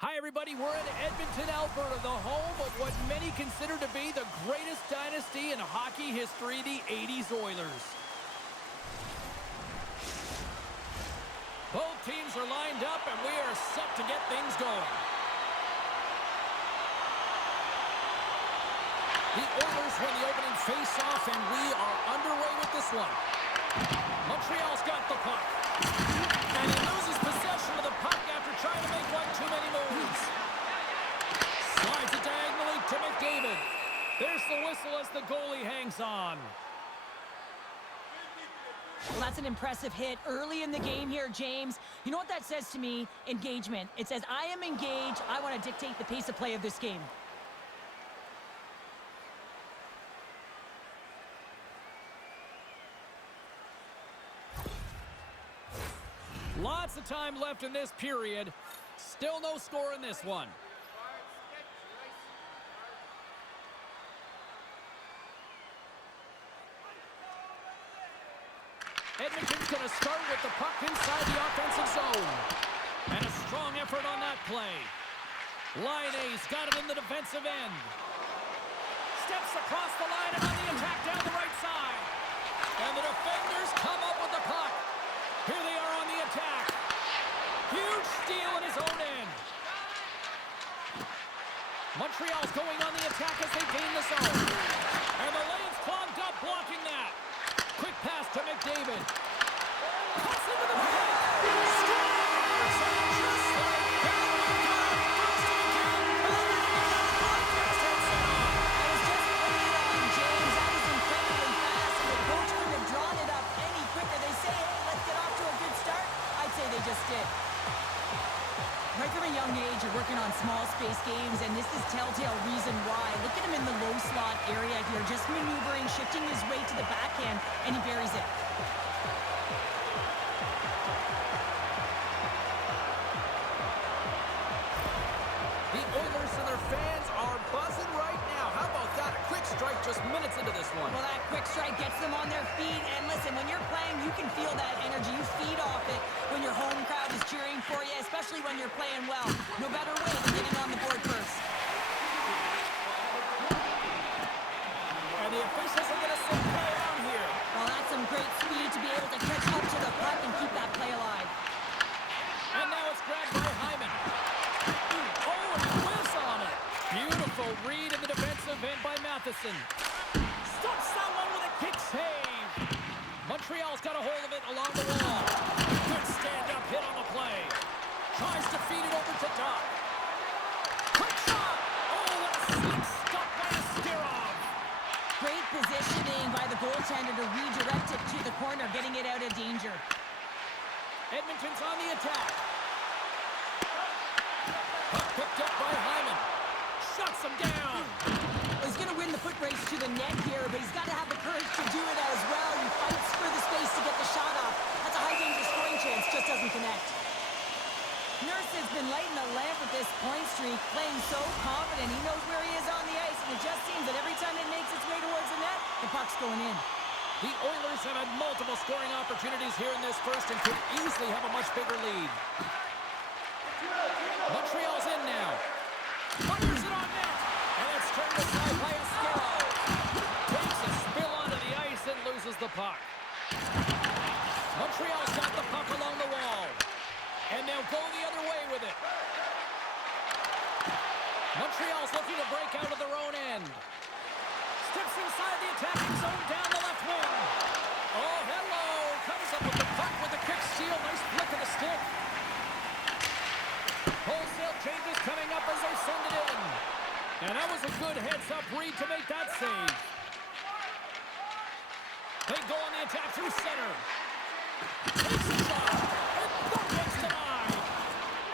Hi, everybody. We're in Edmonton, Alberta, the home of what many consider to be the greatest dynasty in hockey history, the 80s Oilers. Both teams are lined up, and we are set to get things going. The Oilers win the opening face-off, and we are underway with this one. Montreal's got the puck. And he loses possession of the puck after trying to make one too many moves. Slides it diagonally to McDavid. There's the whistle as the goalie hangs on. Well, that's an impressive hit early in the game here, James. You know what that says to me? Engagement. It says, I am engaged. I want to dictate the pace of play of this game. Lots of time left in this period. Still no score in this one. Edmonton's going to start with the puck inside the offensive zone. And a strong effort on that play. Liney's got it in the defensive end. Steps across the line and on the attack down the right side. And the defenders come up with the puck. Here they are on the attack. Huge steal in his own end. Montreal's going on the attack as they gain the zone. And the lane's clogged up blocking that. Quick pass to McDavid. Cuts into the paint. Scores! And just like that, we got first of the game. Broadcast headset on. I was just putting it on, James. That was incredibly fast, and the coach couldn't have drawn it up any quicker. They say, hey, let's get off to a good start. I'd say they just did. Right from a young age, you're working on small space games, and this is telltale reason why. Look at him in the low slot area here, just maneuvering, shifting his way to the backhand, and he buries it. The Oilers and their fans are buzzing right now. How about that? A quick strike just minutes into this one. Well, that quick strike gets them on their feet, and listen, when you're playing, you can feel that energy. You feed off it when your home crowd is cheering for you, especially when you're playing well. No better way than getting on the board first. And the officials are going to say play on here. Well, that's some great speed to be able to catch up to the puck and keep that play alive. And now it's grabbed by Hyman. Oh, and he whiffs on it. Beautiful read in the defensive end by Matheson. Stops that one with a kick save. Montreal's got a hold of it along the wall. Good stand-up hit on the play. Tries to feed it over to Doc. Quick shot! Oh, what a slick stop by Astirov. Great positioning by the goaltender to redirect it to the corner, getting it out of danger. Edmonton's on the attack. Puck picked up by Hyman. Shuts him down. He's going to win the foot race to the net here, but he's got to have the courage to do it as well. He fights for the space to get the shot off. That's a high-danger scoring chance, just doesn't connect. Nurse has been lighting the lamp with this point streak, playing so confident. He knows where he is on the ice, and it just seems that every time it makes its way towards the net, the puck's going in. The Oilers have had multiple scoring opportunities here in this first and could easily have a much bigger lead. Montreal's in now. Fires it on net. And it's turned aside by Astirov. Takes a spill onto the ice and loses the puck. Montreal's got the puck along the wall. And they'll go the other way with it. Montreal's looking to break out of their own end. Steps inside the attacking zone down the left wing. Oh, hello. Comes up with the puck with a quick steal. Nice flick of the stick. Wholesale changes coming up as they send it in. And that was a good heads-up read to make that save. They go on the attack through center. Takes a shot. And that gets denied.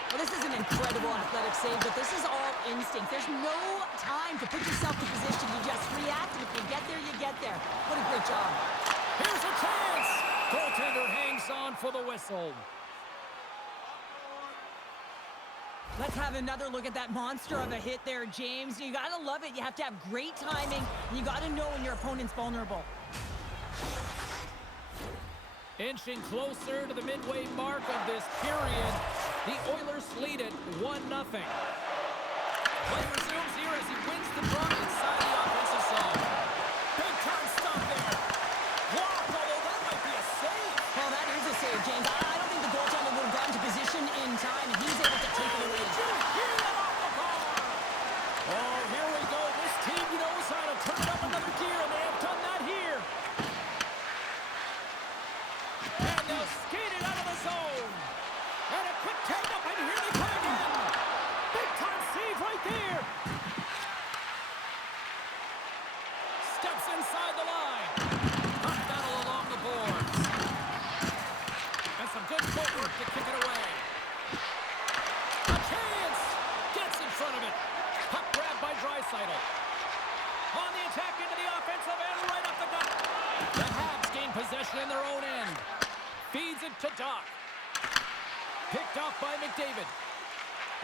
Well, this is an incredible athletic save, but this is all instinct. There's no time to put yourself in position. You just react, and if you get there, you get there. What a great job. Here's a chance. Goaltender hangs on for the whistle. Let's have another look at that monster of a hit there, James. You got to love it. You have to have great timing, and you got to know when your opponent's vulnerable. Inching closer to the midway mark of this period. The Oilers lead it 1-0. Play resumes here as he wins the draw inside the offensive zone. Big time stop there. Blocked, although that might be a save. Well, that is a save, James. I don't think the goaltender would have gotten to position in time, and he's able to take it away. Oh, here we go. This team knows how to turn up another gear, and they have done that here. And they'll skate it out of the zone. And a quick take up, and here they come again. Big time save right there. Steps inside the line. Puck battle along the boards. And some good footwork to kick it away. A chance. Gets in front of it. Puck grabbed by Draisaitl. On the attack into the offensive end, right up the gut. The Habs gain possession in their own end. Feeds it to Doc. Picked off by McDavid.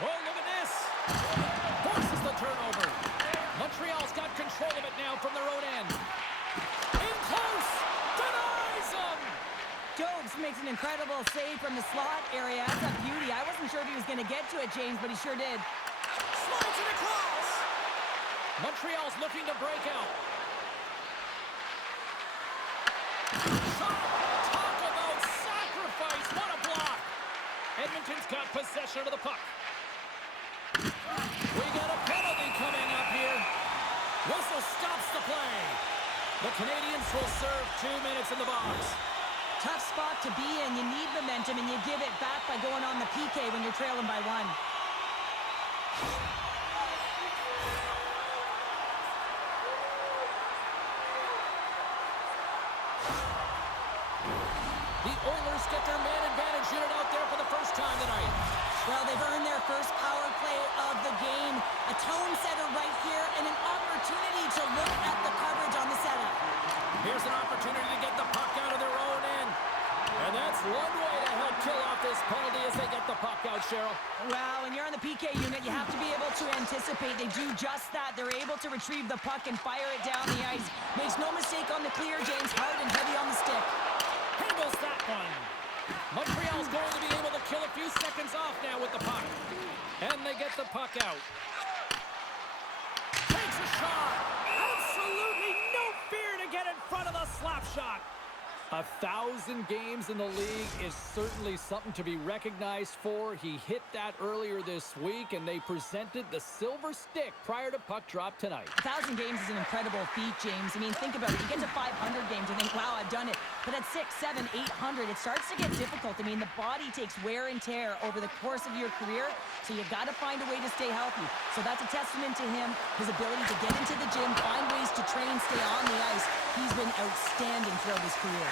Oh, look at this. Forces the turnover. Montreal's got control of it now from their own end. In close. Denies them. Jobs makes an incredible save from the slot area. That's a beauty. I wasn't sure if he was going to get to it, James, but he sure did. Slides it across. Montreal's looking to break out. Shot. Talk about sacrifice. What a block. Edmonton's got possession of the puck. We got a penalty coming up here. Whistle stops the play. The Canadiens will serve 2 minutes in the box. Tough spot to be in. You need momentum, and you give it back by going on the PK when you're trailing by 1. The Oilers get their man advantage unit out there for the first time tonight. Well, they've earned their first power play of the game. A tone setter right here and an opportunity to look at the coverage on the setup. Here's an opportunity to get the puck out of their own end. And that's one way to help kill off this penalty as they get the puck out, Cheryl. Well, when you're on the PK unit, you have to be able to anticipate. They do just that. They're able to retrieve the puck and fire it down the ice. Makes no mistake on the clear, James. Hard and heavy on the stick. Handles that one. Montreal's going to be able to kill a few seconds off now with the puck. And they get the puck out. Takes a shot. Absolutely no fear to get in front of the slap shot. 1,000 games in the league is certainly something to be recognized for. He hit that earlier this week, and they presented the silver stick prior to puck drop tonight. 1,000 games is an incredible feat, James. I mean, think about it. You get to 500 games and think, wow, I've done it. But at 600, 700, 800, it starts to get difficult. I mean, the body takes wear and tear over the course of your career, so you got to find a way to stay healthy. So that's a testament to him, his ability to get into the gym, find ways to train, stay on the ice. He's been outstanding throughout his career.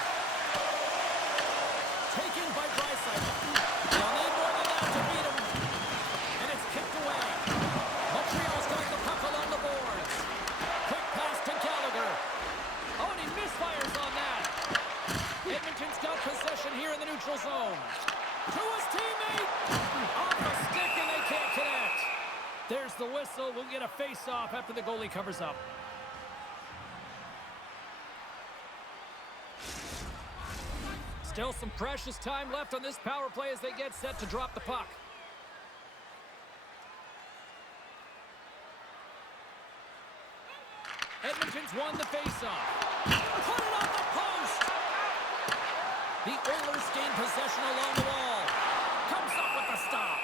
Taken by Draisaitl. They'll need more than that to beat him. And it's kicked away. Montreal's got the puck along the boards. Quick pass to Gallagher. Oh, and he misfires on that. Edmonton's got possession here in the neutral zone. To his teammate. Off the stick, and they can't connect. There's the whistle. We'll get a face-off after the goalie covers up. Still some precious time left on this power play as they get set to drop the puck. Edmonton's won the faceoff. Put it on the post! The Oilers gain possession along the wall. Comes up with the stop.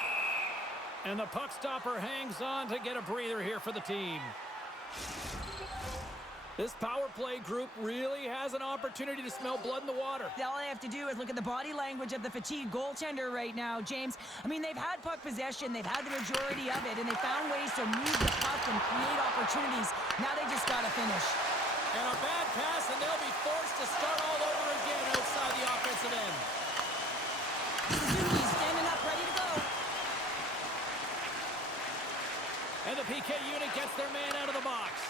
And the puck stopper hangs on to get a breather here for the team. This power play group really has an opportunity to smell blood in the water. All they have to do is look at the body language of the fatigued goaltender right now, James. I mean, they've had puck possession, they've had the majority of it, and they found ways to move the puck and create opportunities. Now they just got to finish. And a bad pass, and they'll be forced to start all over again outside the offensive end. Suzuki's standing up, ready to go. And the PK unit gets their man out of the box.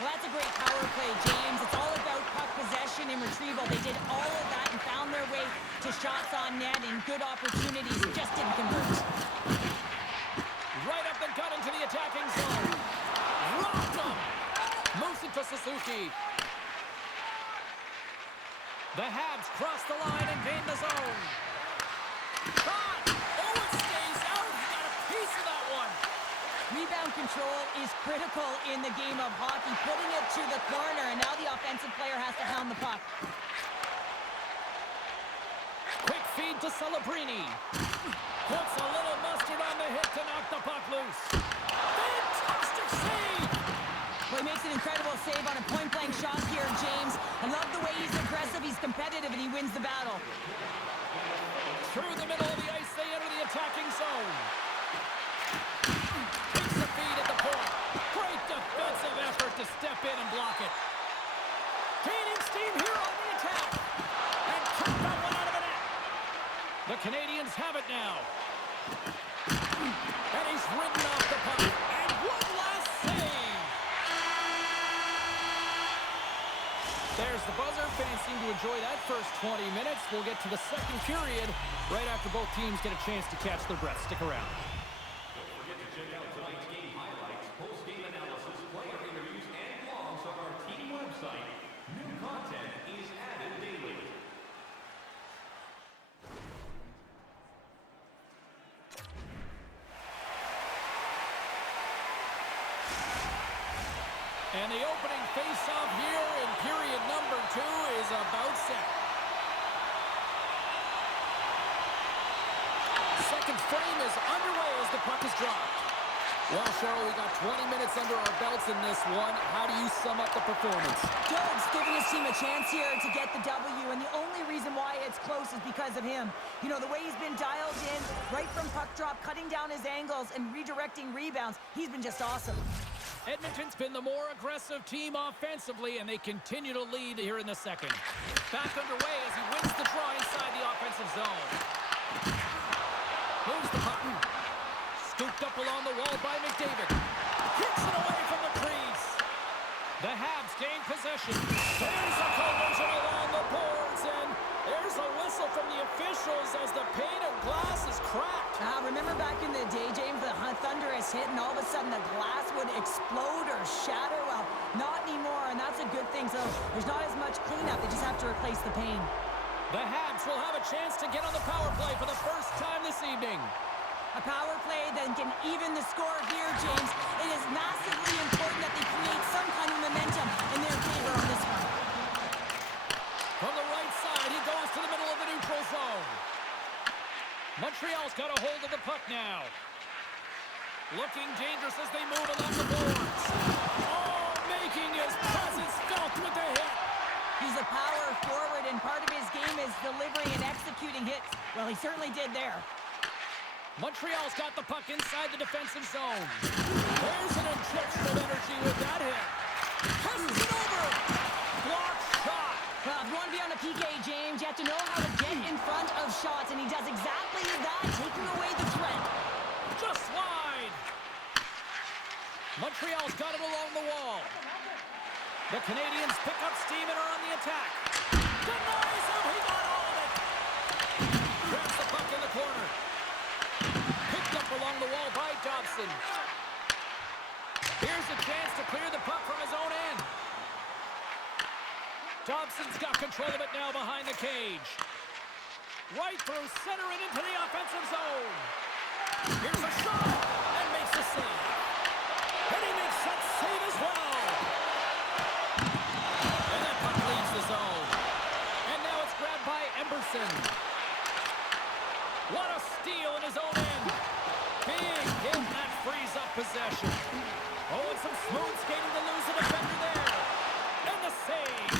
Well, that's a great power play, James. It's all about puck possession and retrieval. They did all of that and found their way to shots on net and good opportunities. Just didn't convert. Right up the gut into the attacking zone. Rocked him. Moves it to Suzuki. The Habs cross the line and gain the zone. Shot. Oh, it stays Rebound control is critical in the game of hockey, putting it to the corner, and now the offensive player has to hound the puck. Quick feed to Celebrini. Puts a little mustard on the hit to knock the puck loose. Fantastic save! Well, he makes an incredible save on a point-blank shot here, James. I love the way he's aggressive, he's competitive, and he wins the battle. Through the middle of the ice, they enter the attacking zone. Takes the feed at the point. Great defensive effort to step in and block it. Gaining steam here on the attack. And took that one out of the net. The Canadiens have it now. And he's ridden off the puck. And one last save. There's the buzzer. Fans seem to enjoy that first 20 minutes. We'll get to the second period right after both teams get a chance to catch their breath. Stick around. Don't forget to check out tonight's game highlights, post-game analysis, player interviews, and blogs on our team website. New content is added daily. And the opening face-off here in period number 2 is about set. Second frame is underway as the puck is dropped. Well, Cheryl, we got 20 minutes under our belts in this one. How do you sum up the performance? Doug's giving his team a chance here to get the W, and the only reason why it's close is because of him. You know, the way he's been dialed in, right from puck drop, cutting down his angles and redirecting rebounds, he's been just awesome. Edmonton's been the more aggressive team offensively, and they continue to lead here in the second. Back underway as he wins the draw inside the offensive zone. Moves the puck. Scooped up along the wall by McDavid. Kicks it away from the crease. The Habs gain possession. There's a collision along the boards, and there's a whistle from the officials as the pane of glass is cracked. Remember back in the day, James, the thunderous hit, and all of a sudden the glass would explode or shatter? Well, not anymore, and that's a good thing. So there's not as much cleanup. They just have to replace the pane. The Habs will have a chance to get on the power play for the first time this evening. A power play that can even the score here, James. It is massively important that they create some kind of momentum in their favor on this one. From the right side, he goes to the middle of the neutral zone. Montreal's got a hold of the puck now. Looking dangerous as they move along the boards. Oh, making his presence felt with the hit. He's a power forward, and part of his game is delivering and executing hits. Well, he certainly did there. Montreal's got the puck inside the defensive zone. There's an injection of energy with that hit. Passes it over. Blocked shot. Well, if you want to be on a PK, James, you have to know how to get in front of shots, and he does exactly that, taking away the threat. Just wide. Montreal's got it along the wall. The Canadiens pick up steam and are on the attack. Denies him. He got all of it. Grabs the puck in the corner. Picked up along the wall by Dobson. Here's a chance to clear the puck from his own end. Dobson's got control of it now behind the cage. Right through center and into the offensive zone. Here's a shot and makes the save. And he makes that save as well. And that puck leaves the zone. And now it's grabbed by Emberson. What a steal in his own end. Big hit that frees up possession. Oh, and some smooth skating to lose the defender there. And the save.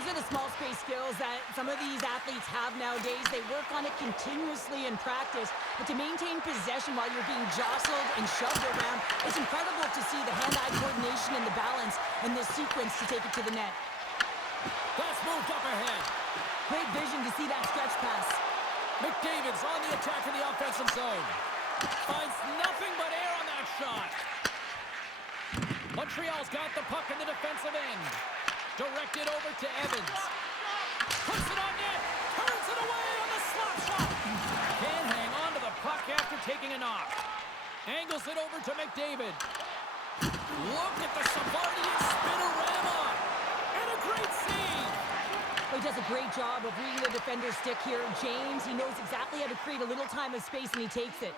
These are the small space skills that some of these athletes have nowadays. They work on it continuously in practice, but to maintain possession while you're being jostled and shoved around, it's incredible to see the hand-eye coordination and the balance in this sequence to take it to the net. That's moved up ahead. Great vision to see that stretch pass. McDavid's on the attack in the offensive zone. Finds nothing but air on that shot. Montreal's got the puck in the defensive end. Directed over to Evans. Puts it on net. Turns it away on the slap shot. Can't hang on to the puck after taking a knock. Angles it over to McDavid. Look at the Savardian spinorama. And a great save. He does a great job of reading the defender's stick here. James, he knows exactly how to create a little time of space, and he takes it.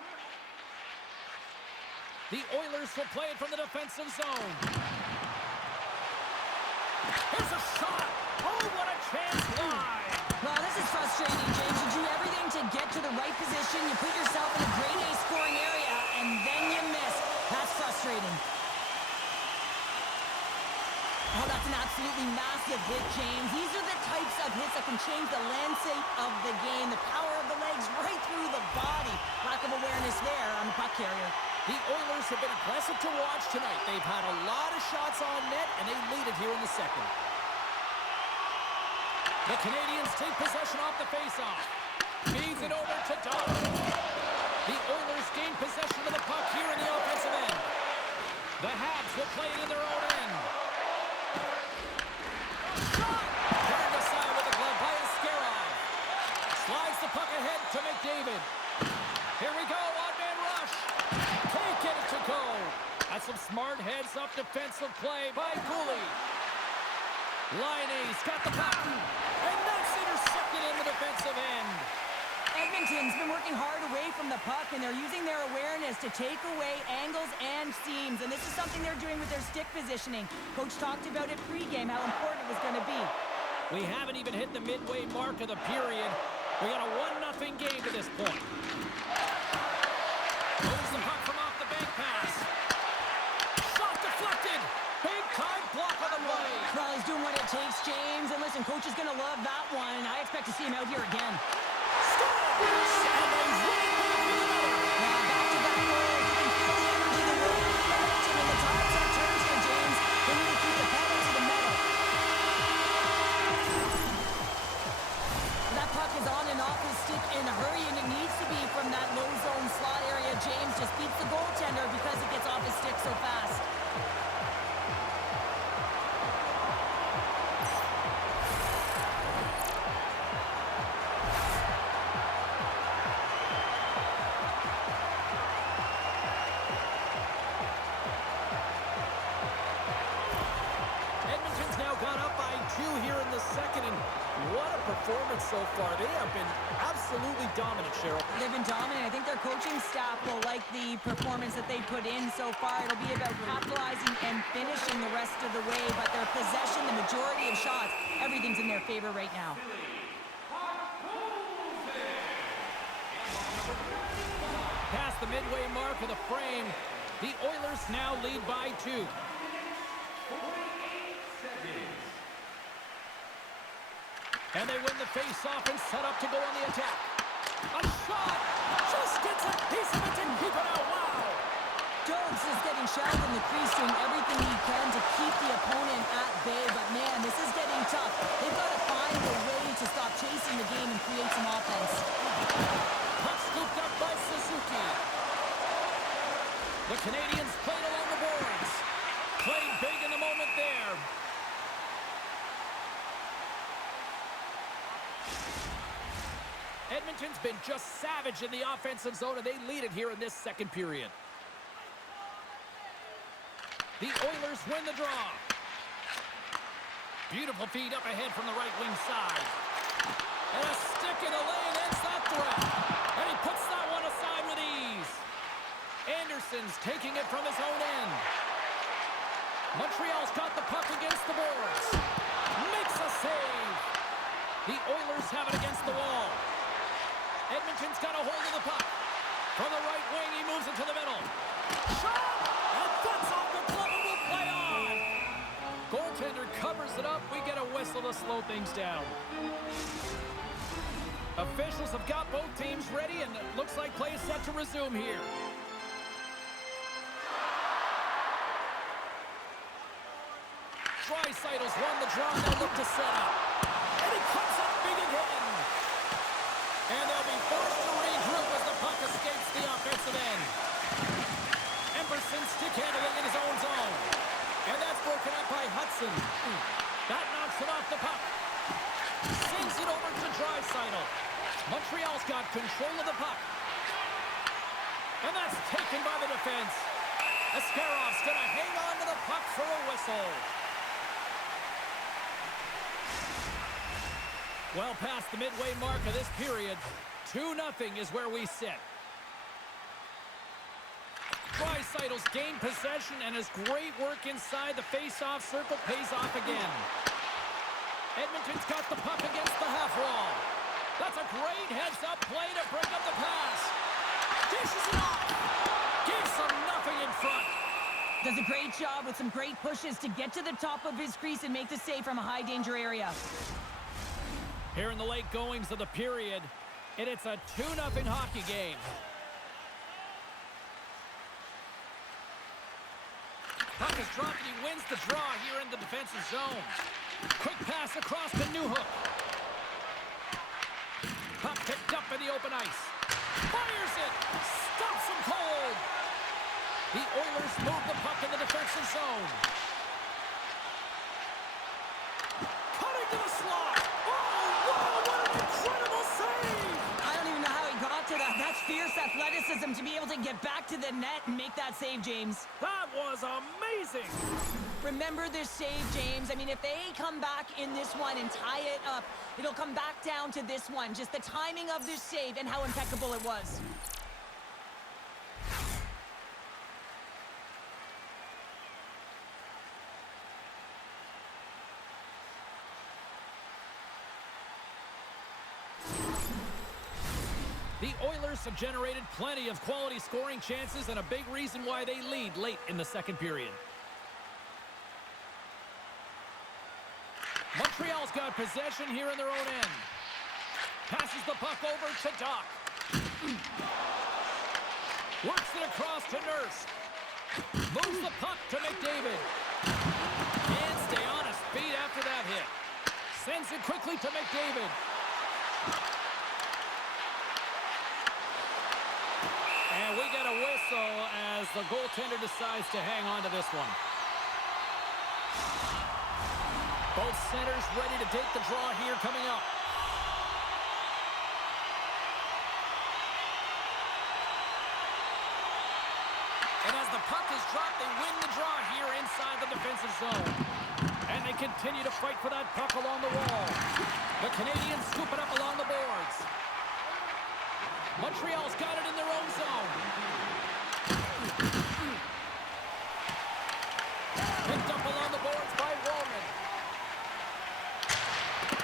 The Oilers will play it from the defensive zone. Here's a shot. Oh, what a chance live. Well, this is frustrating, James. You do everything to get to the right position. You put yourself in a grade A scoring area, and then you miss. That's frustrating. Oh, that's an absolutely massive hit, James. These are the types of hits that can change the landscape of the game. The power of the legs right through the body. Lack of awareness there on the puck carrier. The Oilers have been impressive to watch tonight. They've had a lot of shots on net, and they lead it here in the second. The Canadiens take possession off the faceoff. Feeds it over to Donovan. The Oilers gain possession of the puck here in the offensive end. The Habs will play it in their own end. Shot! Turned aside with a glove by Askarov. Slides the puck ahead to McDavid. Here we go, one-man rush. Can't get it to go. That's some smart heads-up defensive play by Cooley. Liney's got the puck. And that's intercepted in the defensive end. Edmonton's been working hard away from the puck, and they're using their awareness to take away angles and seams. And this is something they're doing with their stick positioning. Coach talked about it pregame, how important it was going to be. We haven't even hit the midway mark of the period. We got a 1-0 game to this point. Moves the puck from off the bank pass. Shot deflected. Big time block on the play. Well, he's doing what it takes, James. And listen, coach is going to love that one, and I expect to see him out here again. Scores! And they win back with another. Now, back-to-back goals. You can feel the energy, the wind, the momentum, and the tides have turned here, James. They need to keep the pedal to the metal. That puck is on and off his stick in a hurry, and it needs to be from that low zone slot area. James just beats the goaltender because it gets off his stick so fast. Edmonton's now gone up by 2 here in the second, and what a performance so far. They have been absolutely dominant, Cheryl. They've been dominant. I think their coaching staff will like the performance that they put in so far. It'll be about capitalizing and finishing the rest of the way, but their possession, the majority of shots, everything's in their favor right now. Past the midway mark of the frame, the Oilers now lead by 2. And they win the face-off and set up to go on the attack. A shot! Just gets a piece of it and keep it out. Wow! Jones is getting shelled in the crease, doing everything he can to keep the opponent at bay. But, man, this is getting tough. They've got to find a way to stop chasing the game and create some offense. Puck scooped up by Suzuki. The Canadiens played along the boards. Played big in the moment there. Edmonton's been just savage in the offensive zone, and they lead it here in this second period. The Oilers win the draw. Beautiful feed up ahead from the right wing side. And a stick in the lane ends that threat. And he puts that one aside with ease. Anderson's taking it from his own end. Montreal's got the puck against the boards. Makes a save. The Oilers have it against the wall. Edmonton's got a hold of the puck. From the right wing, he moves it to the middle. Shot! And that's off the glove and will play on. Goaltender covers it up. We get a whistle to slow things down. Officials have got both teams ready, and it looks like play is set to resume here. Draisaitl's won the draw, and they look to set up. And he comes up big again. And they'll be forced to regroup as the puck escapes the offensive end. Emerson stick handling in his own zone. And that's broken up by Hudson. That knocks it off the puck. Sends it over to Draisaitl. Montreal's got control of the puck. And that's taken by the defense. Askarov's going to hang on to the puck for a whistle. Well past the midway mark of this period, 2-0 is where we sit. Draisaitl's gained possession, and his great work inside the face-off circle pays off again. Edmonton's got the puck against the half wall. That's a great heads-up play to break up the pass. Dishes it off. Gives them nothing in front. Does a great job with some great pushes to get to the top of his crease and make the save from a high-danger area. Here in the late goings of the period, and it's a 2-0 hockey game. Puck is dropped and he wins the draw here in the defensive zone. Quick pass across to Newhook. Puck picked up in the open ice. Fires it! Stops him cold! The Oilers move the puck in the defensive zone. Cutting to the slot! Oh, wow, what an incredible save! I don't even know how he got to that. That's fierce athleticism to be able to get back to the net and make that save, James. That was amazing! Remember this save, James. I mean, if they come back in this one and tie it up, it'll come back down to this one. Just the timing of this save and how impeccable it was. The Oilers have generated plenty of quality scoring chances and a big reason why they lead late in the second period. Montreal's got possession here in their own end. Passes the puck over to Doc. Works it across to Nurse. Moves the puck to McDavid. And stay on his feet after that hit. Sends it quickly to McDavid. And we get a whistle as the goaltender decides to hang on to this one. Both centers ready to take the draw here coming up. And as the puck is dropped, they win the draw here inside the defensive zone. And they continue to fight for that puck along the wall. The Canadiens scoop it up along the boards. Montreal's got it in their own zone. Picked up along the boards by Roman.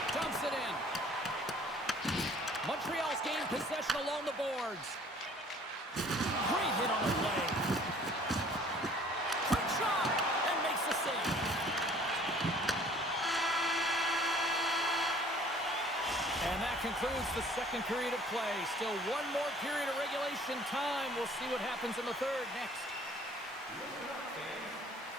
Dumps it in. Montreal's gained possession along the boards. Great hit on the play. Quick shot and makes the save. And that concludes the second period of play. Still one more period of regulation time. We'll see what happens in the third next.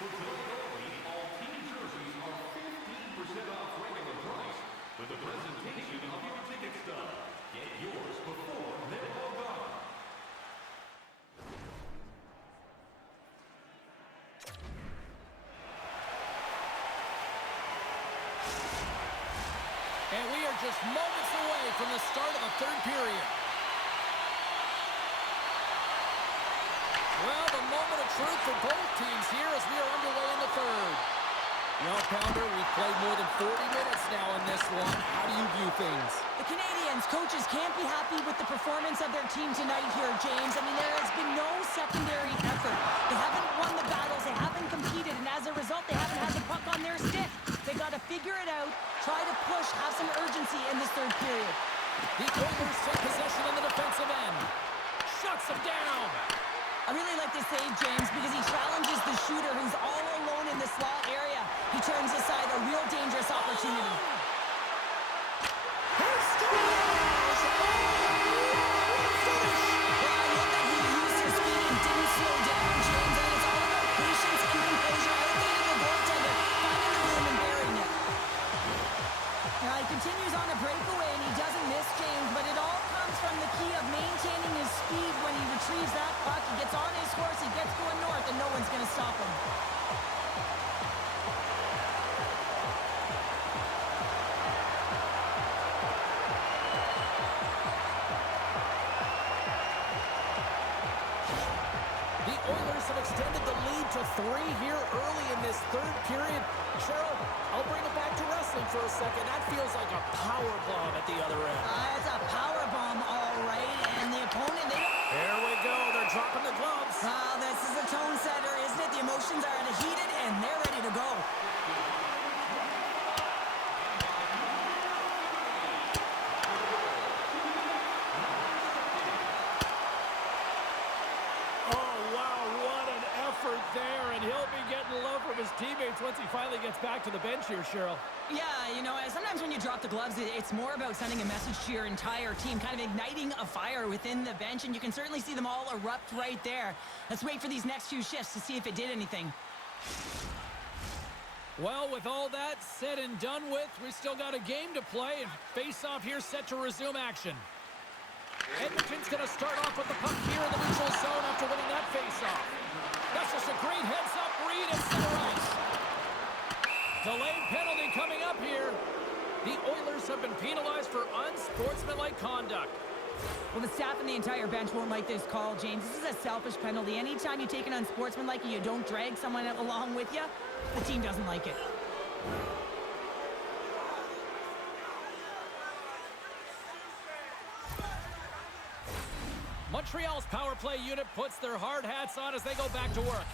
For July only, all team jerseys are 15% off regular price with the presentation of your ticket stub. Get yours before they're all gone. And we are just moments away from the start of the third period. Well, the moment of truth for both teams here as we are underway in the third. Well, Pounder, we've played more than 40 minutes now in this one. How do you view things? The Canadiens coaches can't be happy with the performance of their team tonight here, James. I mean, there has been no secondary effort. They haven't won the battles, they haven't competed, and as a result, they haven't had the puck on their stick. They got to figure it out, try to push, have some urgency in this third period. The Oilers take possession on the defensive end. Shuts him down. I really like this save, James, because he challenges the shooter who's all alone in the slot area. He turns aside a real dangerous opportunity. He scores! Well, I love that he used his speed and didn't slow down, James, and it's all about patience and composure, outleading the goaltender, finding the room and burying it. Now, he continues on a breakaway, and he doesn't miss, James, but it all comes from the key of maintaining his speed when he retrieves that puck. He gets on his horse, he gets going north, and no one's going to stop him. The Oilers have extended the lead to 3 here early in this third period. Cheryl, I'll bring it back to wrestling for a second. That feels like a power bomb at the other end. It's a power bomb, all right, and the opponent, they don't... Here we go. They're dropping the gloves. This is tone setter, isn't it? The emotions are heated, and they're ready to go. There, and he'll be getting love from his teammates once he finally gets back to the bench here, Cheryl. Yeah, you know, sometimes when you drop the gloves, it's more about sending a message to your entire team, kind of igniting a fire within the bench, and you can certainly see them all erupt right there. Let's wait for these next few shifts to see if it did anything. Well, with all that said and done with, we still got a game to play, and face-off here set to resume action. Edmonton's going to start off with the puck here in the neutral zone after winning that face-off. That's just a great heads-up read at center ice. Delayed penalty coming up here. The Oilers have been penalized for unsportsmanlike conduct. Well, the staff and the entire bench won't like this call, James. This is a selfish penalty. Anytime you take an unsportsmanlike and you don't drag someone along with you, the team doesn't like it. Montreal's power play unit puts their hard hats on as they go back to work.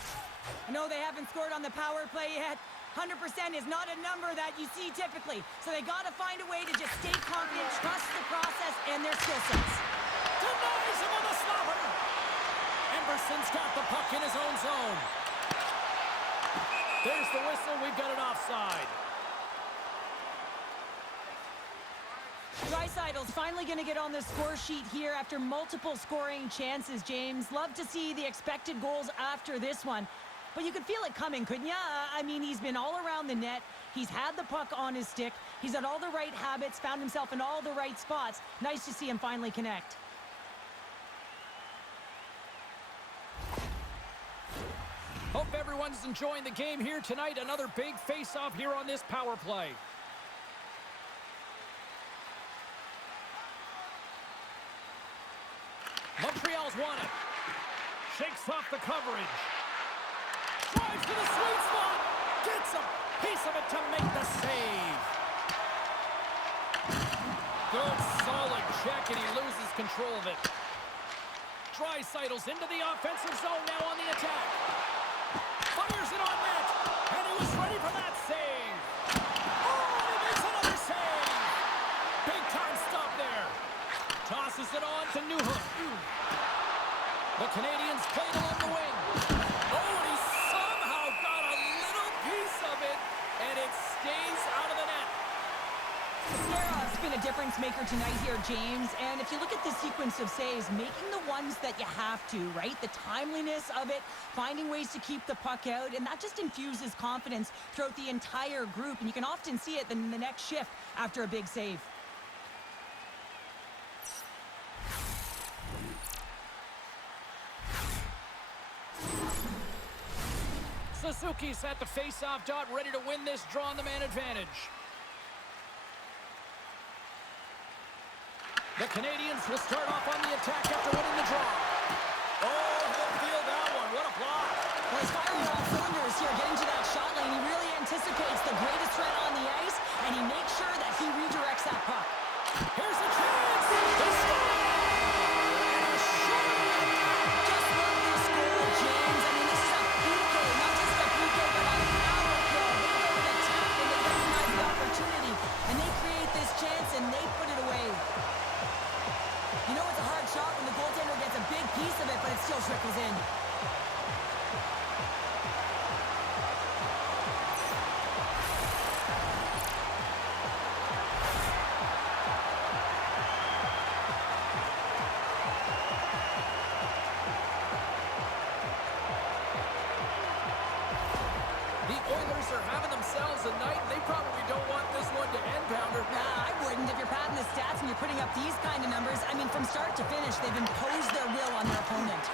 No, they haven't scored on the power play yet. 100% is not a number that you see typically. So they got to find a way to just stay confident, trust the process and their skill sets. Denies him on the slobber. Emerson's got the puck in his own zone. There's the whistle. We've got an offside. Dreisaitl's finally going to get on the score sheet here after multiple scoring chances, James. Love to see the expected goals after this one. But you could feel it coming, couldn't you? I mean, he's been all around the net. He's had the puck on his stick. He's had all the right habits, found himself in all the right spots. Nice to see him finally connect. Hope everyone's enjoying the game here tonight. Another big face-off here on this power play. Montreal's won it. Shakes off the coverage. Drives to the sweet spot. Gets a piece of it to make the save. Good, solid check, and he loses control of it. Dreisaitl's into the offensive zone now on the attack. Fires it on net, and he was ready for that save. Oh, he makes another save. Big time stop there. Tosses it on to Newhook. The Canadiens played along the wing. Oh, and he somehow got a little piece of it, and it stays out of the net. Sarah's been a difference maker tonight here, James. And if you look at the sequence of saves, making the ones that you have to, right? The timeliness of it, finding ways to keep the puck out, and that just infuses confidence throughout the entire group. And you can often see it in the next shift after a big save. Suzuki's at the face-off dot, ready to win this draw on the man advantage. The Canadiens will start off on the attack after winning the draw. Oh, he'll feel that one. What a block. Well, he's firing all cylinders here, getting to that shot lane. He really anticipates the greatest threat on the ice, and he makes sure that he redirects that puck. Here's a chance. They score! And a shot! Just love this goal, James. I mean, this is a PK, not just a PK, but a power play. They go with attack, and they recognize the opportunity, and they create this chance, and they put it away. You know it's a hard shot when the goaltender gets a big piece of it, but it still trickles in. The Oilers are having themselves a night, and they probably don't want this one to end, Pounder. Nah, I wouldn't. If you're padding the stats and you're putting up these kind of numbers, I mean, from start to finish, they've imposed their will on their opponent.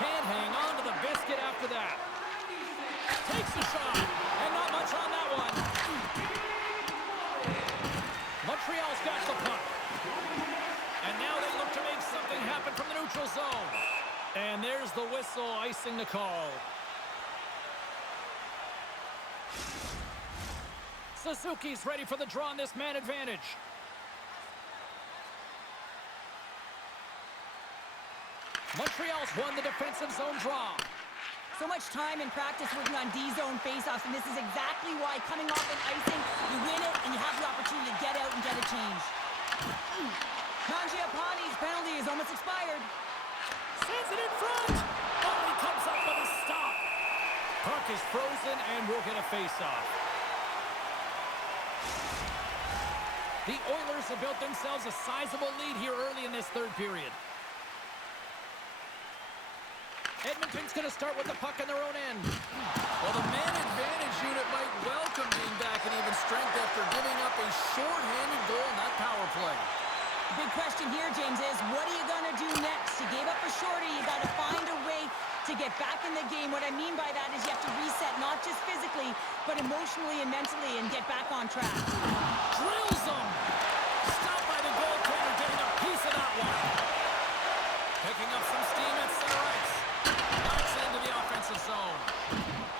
Can't hang on to the biscuit after that. Takes the shot, and not much on that one. Montreal's got the puck. And now they look to make something happen from the neutral zone. And there's the whistle icing the call. Suzuki's ready for the draw on this man advantage. Montreal's won the defensive zone draw. So much time and practice working on D-zone faceoffs, and this is exactly why coming off an icing, you win it, and you have the opportunity to get out and get a change. Mangiapane's penalty is almost expired. Sends it in front. Oh, he comes up with a stop. Puck is frozen, and we'll get a face-off. The Oilers have built themselves a sizable lead here early in this third period. Edmonton's going to start with the puck on their own end. Well, the man advantage unit might welcome being back in even strength after giving up a short-handed goal in that power play. The big question here, James, is what are you going to do next? You gave up a shorty. You got to find a way to get back in the game. What I mean by that is you have to reset not just physically, but emotionally and mentally and get back on track. Drills them. Stopped by the goaltender, getting a piece of that one. Picking up some steam at center ice. Knocks into the offensive zone.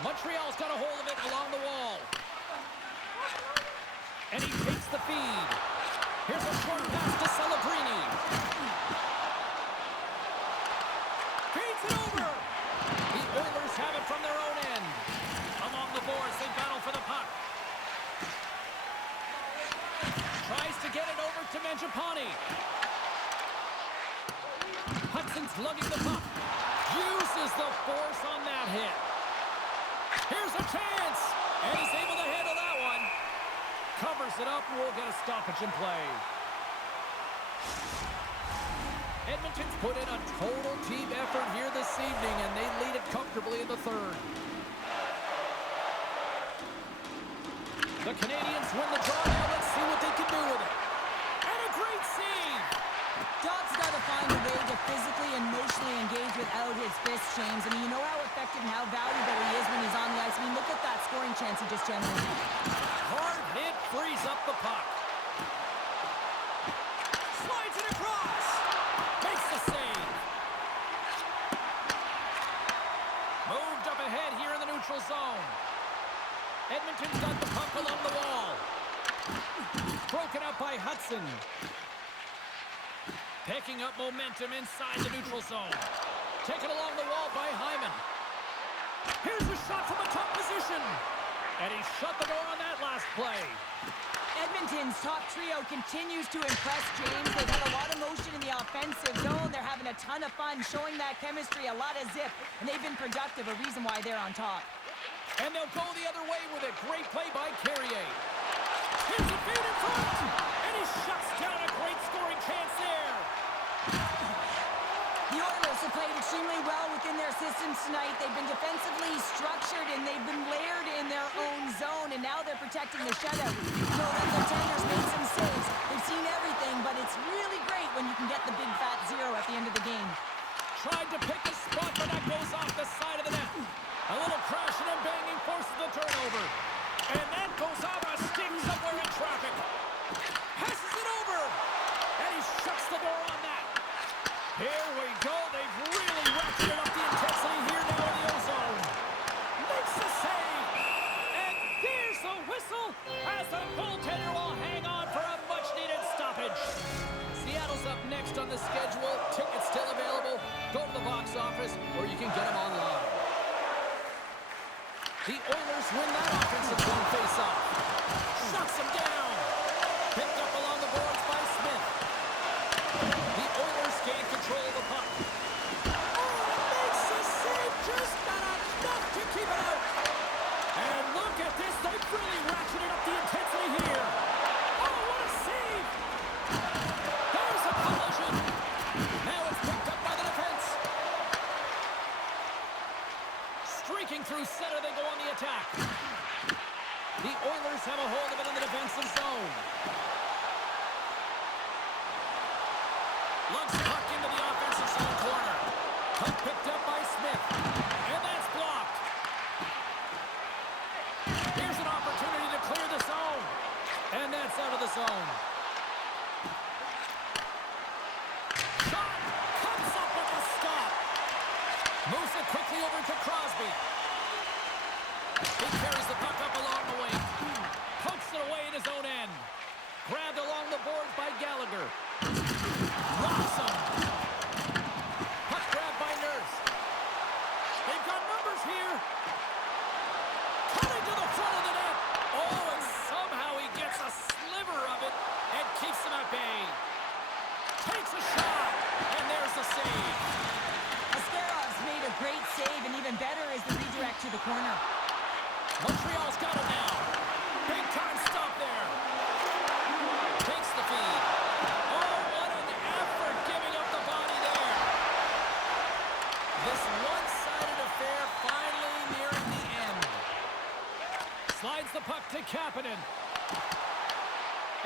Montreal's got a hold of it along the wall. And he takes the feed. Here's a short pass to Celebrini. Feeds it over. The Oilers have it from their own end. Along the boards, they battle for the puck. Tries to get it over to Mangiapane. Hudson's lugging the puck. Uses the force on that hit. Here's a chance. And he's able to handle that one. Covers it up, and we'll get a stoppage in play. Edmonton's put in a total team effort here this evening, and they lead it comfortably in the third. The Canadiens win the draw. Now let's see what they can do with it. And a great save. Doc's got to find a way to physically and emotionally engage without his fists, James. I mean, you know how effective and how valuable he is when he's on the ice. I mean, look at that scoring chance he just generated. Hard hit frees up the puck. Slides it across. Makes the save. Moved up ahead here in the neutral zone. Edmonton's got the puck along the wall. Broken up by Hudson. Picking up momentum inside the neutral zone. Taken along the wall by Hyman. Here's a shot from a top position. And he shut the door on that last play. Edmonton's top trio continues to impress, James. They've had a lot of motion in the offensive zone. They're having a ton of fun, showing that chemistry, a lot of zip, and they've been productive, a reason why they're on top. And they'll go the other way with a great play by Carrier. Here's a feed in front, and he shuts down a great scoring chance there. The Oilers have played extremely well within their systems tonight. They've been defensively structured, and they've been layered in their own zone, and now they're protecting the shutout. So that the Tenders made some saves. They've seen everything, but it's really great when you can get the big fat zero at the end of the game. Tried to pick a spot, but that goes off the side of the net. A little crashing and banging forces the turnover. And that goes off a stick somewhere in traffic. Passes it over. And he shuts the door on that. Here we go. They've really ratcheted up the intensity here now in the ozone. Makes the save. And there's the whistle as the goaltender will hang on for a much-needed stoppage. Seattle's up next on the schedule. Tickets still available. Go to the box office, or you can get them online. The Oilers win that offensive zone face-off. Shuts him down. Picked up along the boards by Smith. The Oilers gain control of the puck. Oh, makes the save. Just not enough to keep it out. And look at this. They've really ratcheted up the intensity here. Oh, what a save. There's a collision. Now it's picked up by the defense. Streaking through center, they go on the attack. The Oilers have a hold of it in the defensive zone. Lugs the puck into the offensive zone corner. Puck picked up by Smith. And that's blocked. Here's an opportunity to clear the zone. And that's out of the zone. Shot comes up with the stop. Moves it quickly over to Crosby. He carries the puck up along the wing. Pokes it away in his own end. Grabbed along the boards by Gallagher. Rocks him. Puck grabbed by Nurse. They've got numbers here. better is the redirect to the corner. Montreal's got it now. Big time stop there. Takes the feed. Oh, what an effort giving up the body there. This one-sided affair finally nearing the end. Slides the puck to Kapanen.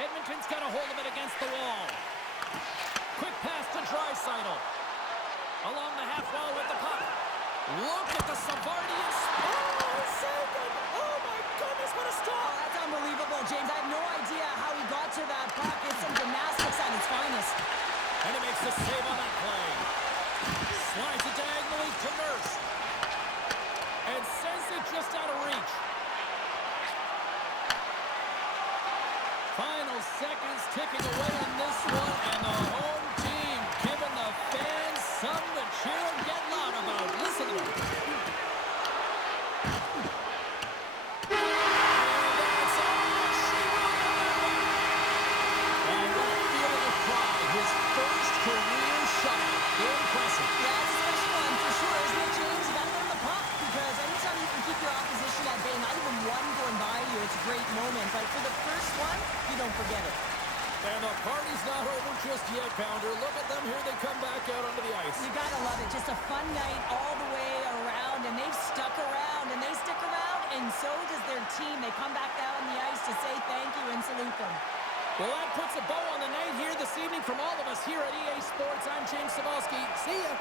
Edmonton's got a hold of it against the wall. Quick pass to Draisaitl. Along the half wall with the puck. Look at the Savardian. Oh, saved it. Oh, my goodness, what a stop. Oh, that's unbelievable, James. I have no idea how he got to that puck. It's some gymnastics at its finest. And he makes the save on that play. Slides it diagonally to Nurse. And sends it just out of reach. Final seconds ticking away in this one. And the home team giving the fans something to cheer and get loud about. Listen to it. But for the first one, you don't forget it. And the party's not over just yet, Pounder. Look at them. Here they come back out onto the ice. You gotta love it. Just a fun night all the way around, and they've stuck around, and they stick around, and so does their team. They come back out on the ice to say thank you and salute them. Well, that puts a bow on the night here this evening from all of us here at EA Sports. I'm James Cybulski. See ya.